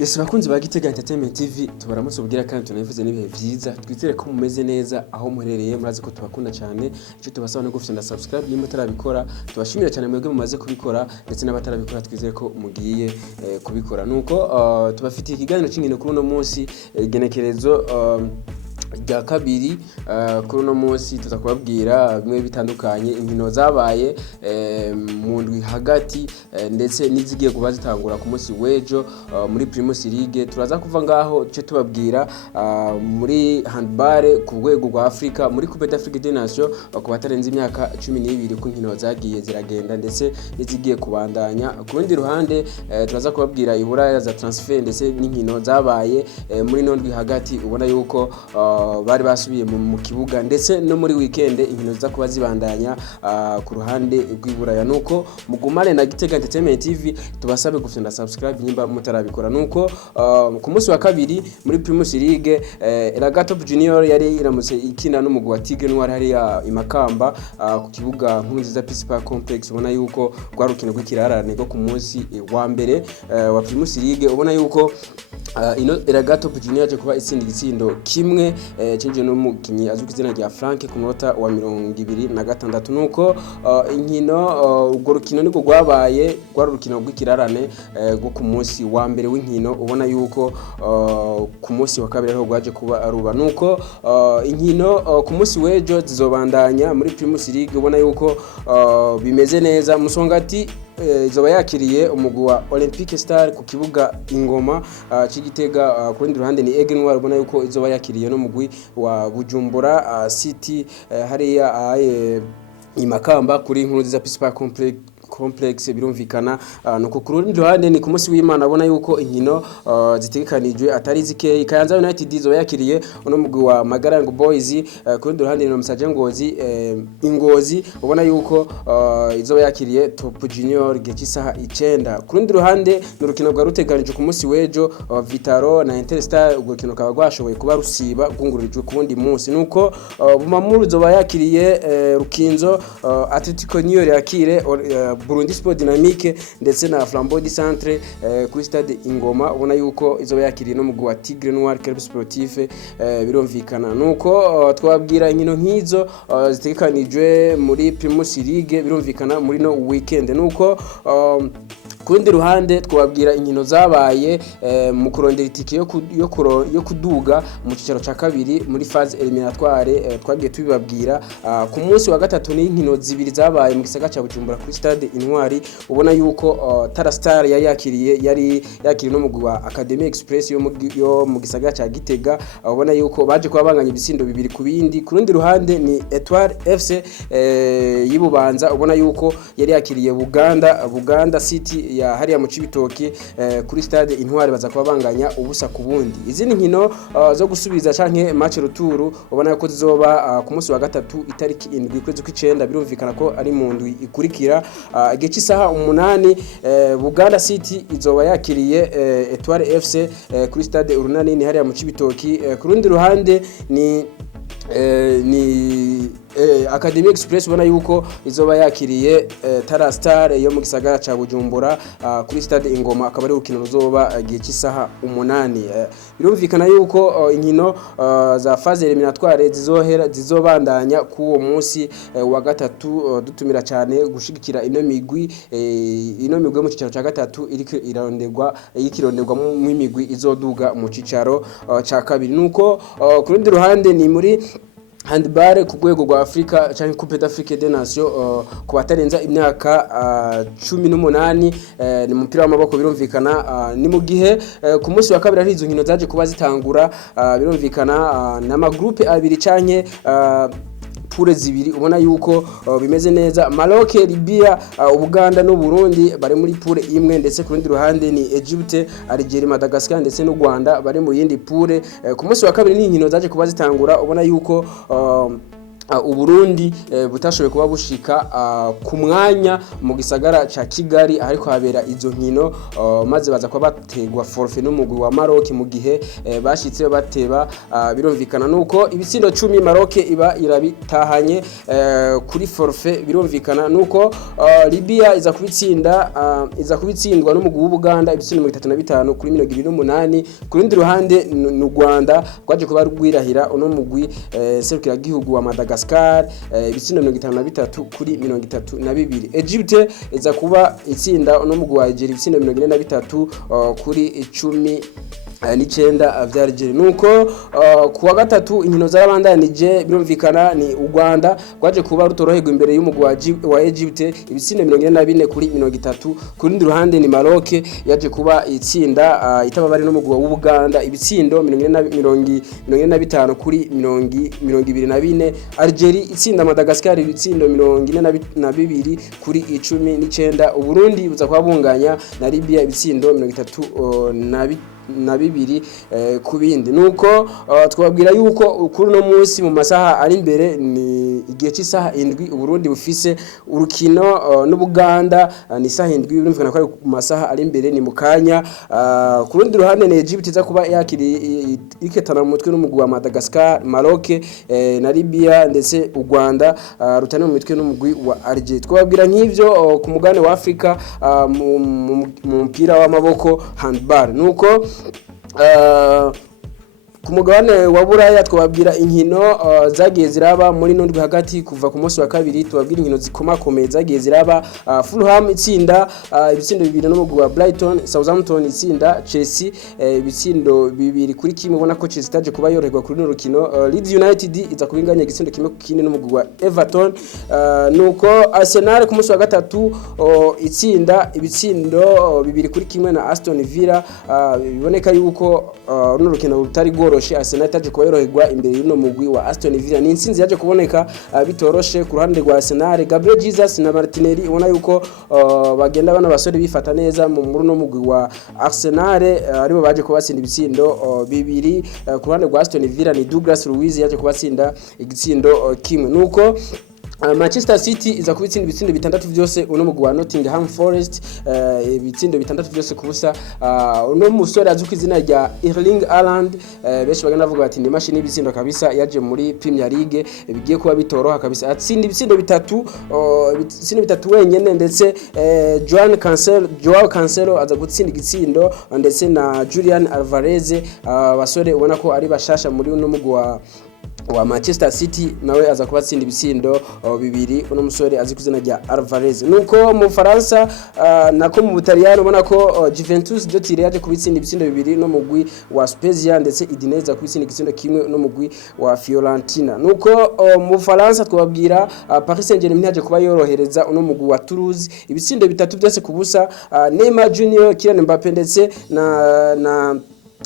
Yes, bakunzi ba Gitega Entertainment TV tubaramutse ubwira kandi tunabivuze n'ibihe vyiza twizere ko mumeze neza aho muherereye murazi ko tubakunda cyane ico tubasaba no gufite na subscribe nimba tarabikora tubashimira cyane mwebwe mumaze kubikora ndetse n'abatarabikora twizere ko mugiye kubikora nuko tubafitiye ikiganiro cy'inkino kuri uno munsi igenekerezo rya kabiri kuri uno munsi tuzakubabwira bimwe bitandukanye inkino zabaye mu ndwi hagati ndetse n'izigiye kuba zitangura ku munsi w'ejo muri Primus League turaza kuva ngaho cyo tubabwira muri handball ku rwego rwa Afrika muri Coupe d'Afrique des Nations ku batarenze imyaka 12 ku nkino zagiye ziragenda ndetse n'izigiye kubandanya ku rundi ruhande turaza kubabwira iburaya za transfer ndetse n'inkino zabaye muri ndwi hagati ubona yuko bari basubiye mu kibuga ndetse no muri weekend inkino za kuba zibandanya ku ruhande rw'iburaya nuko mugumane na Gitega Entertainment TV tubasabe gufenda subscribe nimba mutarabikora nuko ku munsi wa kabiri muri Primus League Elagato Junior yari iramutse ikina n'umugwi wa Tigre Noir hari ya Imakamba ku kibuga nkuru nziza Peace Park Complex ubona yuko rwarukino rw'ikirarane go ku munsi wa mbere wa Primus League ubona yuko ino Elagato Junior yaje kuba itsinda igitsindo kimwe cinje no mukinyi azwi izina rya Frank ku munota wa 26 nuko inkino urwo rukino niko rwabaye rwarurukino rw'ikirarane go ku munsi wa mbere w'inkino ubona yuko ku munsi wa kabiri aho rwaje kuba aruba nuko inkino ku munsi w'ejo zizobandanya muri Primus League ubona yuko bimeze neza Musongati izoba yakiriye umugwi wa Olympic Star ku kibuga Ingoma c'Igitega ku rundi ruhande ni Aigle Noir ubona yuko izoba yakiriye no mugwi wa Bujumbura City hariya Imakamba kuri nkuru za Peace Park Complex birumvikana nuko ku rundi ruhande ni ku munsi w'Imana abona yuko inkino zitegekanijwe atari zikeye Kayanza United izoba yakiriye no mugwi wa Magarango Boys ku rundi ruhande ni Musaje Ngozi Ingozi ubona yuko izoba yakiriye Top Junior Gechisaha 9 ku rundi ruhande n'urukino rwa ruteganijwe ku munsi w'ejo Vitaro na Interstar ubwo kino kaba gwashoboye kuba rusiba gungururijwe ku wundi munsi nuko Bumamuru izoba yakiriye Rukinzo Atletico Niyo yakire Burundi Sport Dynamique ndetse na Flambeau du Centre kuri stade Ingoma ubona yuko izoba yakiriye no mugwi wa Tigre Noir Club Sportif birumvikana nuko twabwira inkino nkizo zitegekanijwe muri Primus League birumvikana muri no weekend nuko kundi ruhande twabwira inkino zabaye mu kurondera itike yo kuduga mu cicaro ca kabiri muri phase eliminatoire twagiye tubibabwira ku munsi wa gatatu ni inkino zibiri zabaye mu gisaga ca Bujumbura kuri stade Intwari ubona yuko Tara Star yari yakiriye no mugwi wa Academy Express yo mu gisaga ca Gitega ubona yuko baje kuba banganya ibisindo bibiri ku bindi ku rundi ruhande ni Etoile FC yibubanza ubona yuko yari yakiriye Buganda City ya hariya mu Cibitoki kuri stade Intwari baza kuba banganya ubusa ku bundi izindi nkino zo gusubiza canke match retour ubona ko zizoba ku munsi wa gatatu itariki 7 kwezi kw'icenda birumvikana ko ari mu ndwi ikurikira igihe cy'isaha 8 Buganda City izoba yakiriye Etoile FC kuri stade Urunani ni hariya mu Cibitoki ku rundi ruhande ni Academy Express ubona yuko izoba yakiriye Tara Star yo mu gisagara ca Bujumbura kuri stade Ingoma akaba ari urukino ruzoba gihe cy'isaha 8 birumvikana yuko inkino za phase eliminatoire zizobandanya ku uwo munsi wa gatatu dutumira cyane gushigikira ino migwi mu cicaro ca gatatu ikironderwa mu migwi izoduga mu cicaro ca kabiri nuko ku rundi ruhande ni muri handball ku rwego rwa Afrika cyangwa Coupe d'Afrique des Nations ku batarenza imyaka 18 ni umupira w'amaboko birumvikana ni mu gihe ku munsi wa kabiri ari izo nkino zaje kuba zitangura birumvikana n'ama groupe abiri canke pure zibiri ubona yuko bimeze neza Maroc, Libya, Uganda no Burundi bari muri pure imwe ndetse ku rundi ruhande ni Egypte, Algeria, Madagascar ndetse no Rwanda bari mu yindi pure ku munsi wa kabiri ni inkino zaje kuba zitangura ubona yuko Uburundi butashoboye kuba bushika ku mwanya mu gisagara ca Kigali ariko habera izo nkino maze baza kuba bategwa forfait n'umugwi wa Maroc mu gihe bashitse bateba birumvikana nuko ibitsindo 10 Maroc iba irabitahanye kuri forfait birumvikana nuko Libya iza kubitsindwa n'umugwi w'Ubuganda ibitsindo 35 kuri 28 ku rundi ruhande n'u Rwanda rwaje kuba rwirahira uno mugwi serukira gihugu wa Madagascar ibitsindo 53 kuri 32. Egypte iza kuba itsinda no mugwi wa Algeria ibitsindo 43 kuri 19 vya Algeria nuko kuwa gatatu inkino zarabandanije birumvikana ni u Rwanda rwaje kuba rutoroherwa imbere y'umugwi wa Egypte ibitsindo 44 kuri 30 kurundi ruhande ni Maroc yaje kuba itsinda itababari no mugwi wa Uganda ibitsindo 45 kuri 24. Algeria itsinda Madagascar ibitsindo 42 kuri 19. Uburundi buza kuba bunganya na Libya ibitsindo 32 ku bindi nuko twabwira yuko kuri no munsi mu masaha ari imbere ni igihe cy'isaha 7 Uburundi bufise urukino n'Ubuganda ni isaha 7 birumvikana ko ari mu masaha ari imbere ni mukanya ku rundi ruhande ni Egypt iza kuba yakiri iketana mu mutwe n'umugwi wa Madagascar Maroc na Libya ndetse u Rwanda rutane mu mitwe n'umugwi wa Algeria twabwira nk'ivyo ku mugane wa Afrika mu mpira w'amaboko handball nuko ku mugabane wa Buraya twabwira inkino zagiye ziraba muri nondwe hagati kuva ku munsi wa kabiri twabwira inkino zikomakomeye zagiye ziraba Fulham itsinda ibitsindo 2 n'umugwi wa Brighton, Southampton itsinda Chelsea ibitsindo 2 kuri kimwe ubona ko Chelsea taje kuba yorerwa kuri no rukino. Leeds United iza kubinganya igitsindo kimwe kindi n'umugwi wa Everton nuko Arsenal ku munsi wa gatatu itsinda ibitsindo 2 kuri kimwe na Aston Villa biboneka yuko no rukino rutari roroshe Arsenal taje kuba yoroherwa imbere y'uno mugwi wa Aston Villa ni insinzi yaje kuboneka bitoroshe ku ruhande rwa Arsenal. Gabriel Jesus na Martinelli ubona yuko bagenda bana basore bifata neza mu no mugwi wa Arsenal aribo baje kubatsinda ibitsindo 2 ku ruhande rwa Aston Villa ni Douglas Luiz yaje kubatsinda igitsindo kimwe nuko Manchester City iza kubitsinda ibitsindo 6 byose uno mugwi wa Nottingham Forest ibitsindo 6 byose kubusa uno musore azuka izina rya Erling Haaland beshi bagana bavuga bati ni machine ibitsindo kabisa yaje muri Premier League bigiye kuba bitoroha kabisa atsinda ibitsindo 3 wenyene ndetse Joao Cancelo aza gutsinda igitsindo ndetse na Julian Alvarez basore ubona ko ari bashasha muri uno mugwi wa Manchester City nawe aza kubatsinda ibitsindo 2 uno musore azi kuzina rya Alvarez nuko mu Faransa nako mu Butaliyano ubona ko Juventus de Turin yaje kubitsinda ibitsindo 2 no mugwi wa Spezia ndetse Udinese kubitsinda igitsindo kimwe no mugwi wa Fiorentina nuko mu Faransa twabwira Paris Saint-Germain yaje kuba yorohereza uno mugwi wa Toulouse ibitsindo 3 byose kubusa. Neymar Junior, Kylian Mbappe ndetse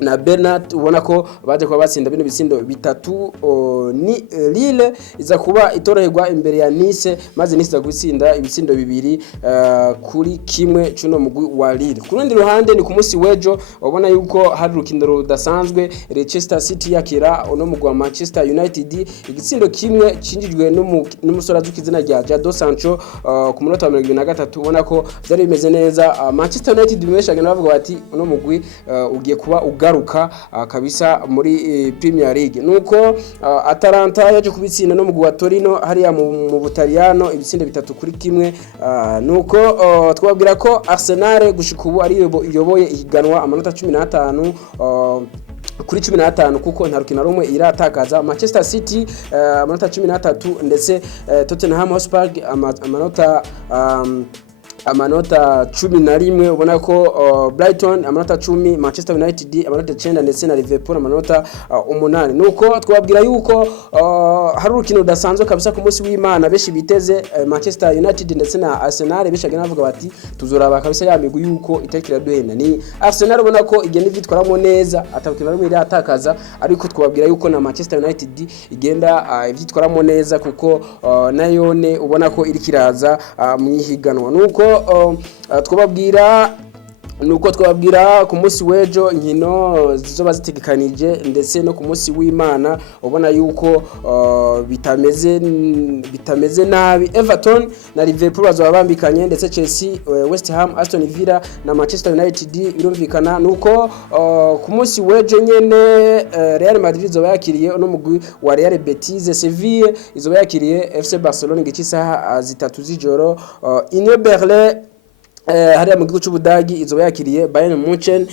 na Bernat ubona ko baje kuba batsinda bino bitsindo 3 ni Lille iza kuba itoroherwa imbere ya Nice maze Nice iza gutsinda ibitsindo 2 kuri kimwe cuno mugwi wa Lille. Ku rundi ruhande ni ku munsi wejo ubona yuko hari rukino rudasanzwe Leicester City yakira uno mugwi wa Manchester United igitsindo kimwe cinjijwe n'umusore azuka izina rya Jadon Sancho ku munota wa 23 ubona ko byari bimeze neza. Manchester United bimeshagana bavuga bati uno mugwi ugiye kuba ugaruka kabisa muri Premier League nuko Atalanta yaje kubitsinda no mugwi wa Torino hariya mu Butaliyano ibitsindo 3 kuri kimwe nuko twabwira ko Arsenal gushika ubu ari iyoboye ihiganwa amanota 15 kuri 15 kuko nta rukino rumwe iratakaza. Manchester City amanota 13 ndetse Tottenham Hotspur amanota 11 ubona ko Brighton amanota 10, Manchester United amanota 9 ndetse na Liverpool amanota 8 nuko twabwira yuko hari urukino rudasanzwe kabisa ku munsi w'Imana beshi biteze Manchester United ndetse na Arsenal beshagana bavuga bati tuzoraba kabisa yamigwa yuko itakira duhenda ni Arsenal ubona ko igenda ivitwaramo neza atabukira rumwe iratakaza ariko twabwira yuko na Manchester United igenda ivitwaramo neza kuko nayone ubona ko iri kiraza mu ihiganwa nuko twababwira nuko twabwira ku munsi w'ejo nkino zizoba zitegekanije ndetse no ku munsi w'Imana ubona yuko bitameze nabi. Everton na Liverpool bazoba bambikanye ndetse Chelsea, West Ham, Aston Villa na Manchester United birumvikana. Nuko ku munsi w'ejo nyene Real Madrid izoba yakiriye no mugwi wa Real Betis, Sevilla izoba yakiriye FC Barcelona igisaha 3 z'ijoro, Union Berlin hariya mu gihugu cy'Ubudagi izoba yakiriye Bayern Munchen,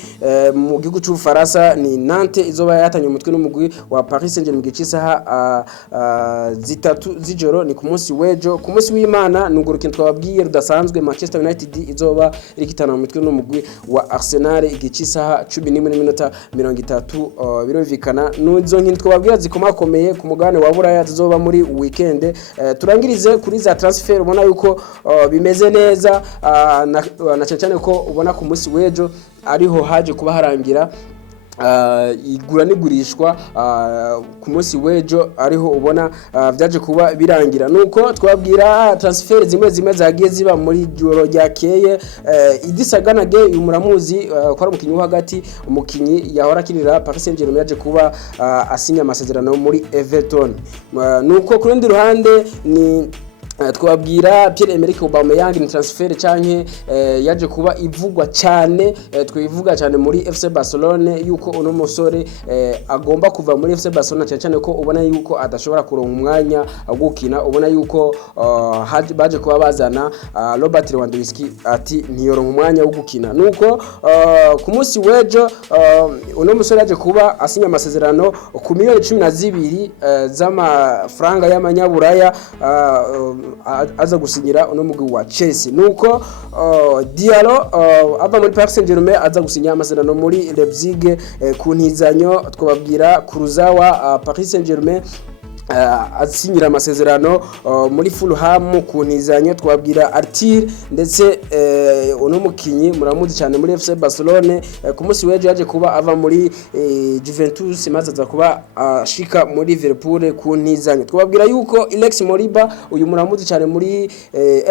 mu gihugu cy'Ubufaransa ni Nantes izoba yatanye umutwe n'umugwi wa Paris Saint-Germain mu gisaha 3 z'ijoro ni ku munsi w'ejo. Ku munsi w'Imana n'ugurukino twababwiye rudasanzwe Manchester United izoba irikitana mu mutwe n'umugwi wa Arsenal igisaha 11:30 birumvikana. Nuzo nkino twababwira zikomakomeye ku mugabane wa Buraya zizoba muri weekend. Turangirize kuri za transfer ubona yuko bimeze neza, na cyane ko ubona ku munsi w'ejo ariho haje kuba harangira igura n'igurishwa. Ku munsi w'ejo ariho ubona byaje kuba birangira. Nuko twabwira transfer zimwe zagiye ziba muri joro ryakeye. Idrissa Gana Gueye uyu muramuzi ko ari umukinyi wo hagati, umukinyi yahora akinira Paris Saint-Germain yaje kuba asinya amasezerano muri Everton. Nuko ku rundi ruhande ni twabwira Pierre-Emerick Aubameyang ni transfer canke yaje kuba ivugwa cyane, twivuga cyane muri FC Barcelona yuko uno musore agomba kuva muri FC Barcelona cyane ko ubona yuko adashobora kuronka umwanya agukina. Ubona yuko baje kuba bazana Robert Lewandowski ati ntiyoronka umwanya wo gukina. Nuko ku munsi w'ejo uno musore yaje kuba asinya amasezerano ku miliyoni 12 z'amafaranga y'amanyaburaya aza gusinyira uno mugwi wa Chelsea. Nuko Diallo ava muri Paris Saint-Germain aza gusinya amasezerano muri Leipzig ku ntizanyo. Twababwira Kurzawa Paris Saint-Germain asinyira amasezerano muri Fulham ku ntizanyo. Twabwira Arthur ndetse uno mukinyi muramuzi cyane muri FC Barcelona. Ku munsi w'ejo yaje kuba ava muri Juventus maze aza kuba ashika muri Liverpool ku ntizanyo. Twabwira yuko Alex Moriba uyu muramuzi cyane muri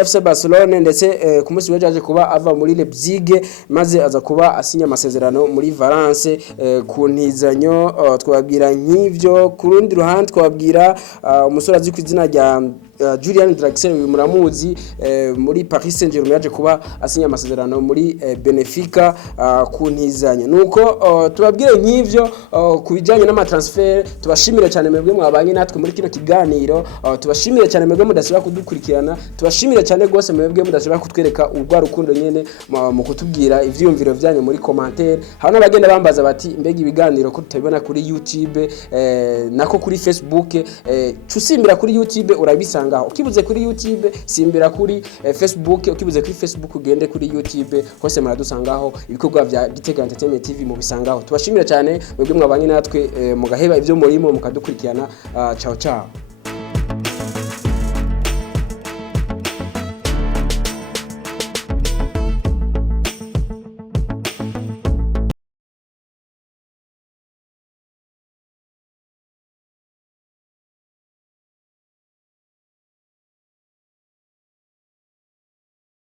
FC Barcelona ndetse ku munsi w'ejo yaje kuba ava muri Leipzig maze aza kuba asinya amasezerano muri Valence ku ntizanyo. Twabwira nk'ivyo. Ku rundi ruhande twabwira umusore azwi ku izina rya Julian Draxler uyu muramuzi muri Paris Saint-Germain yaje kuba asinya amasezerano muri Benfica ku ntizanya. Nuko tubabwire nk'ivyo kubijanye n'ama transfer. Tubashimire cyane mwebwe mwabanye natwe muri kino kiganiro, tubashimire cyane mwebwe mudasiba kudukurikirana, tubashimire cyane gose mwebwe mudasiba kutwereka urwa rukundo nyene mu kutubwira ivyumviro byanyu muri commentaire. Hano bagenda bambaza bati mbega ibiganiro ko tutabibona kuri YouTube nako kuri Facebook, cusimbira kuri YouTube urabisa ngaho. Ukibuze kuri YouTube simbira kuri Facebook, ukibuze kuri Facebook ugende kuri YouTube, hose muradusangaho ibikorwa bya Gitega Entertainment TV mu bisangaho. Tubashimira cyane mwebwe mwabanye natwe mugaheba ivyo murimo mukadukurikirana. Ciao ciao.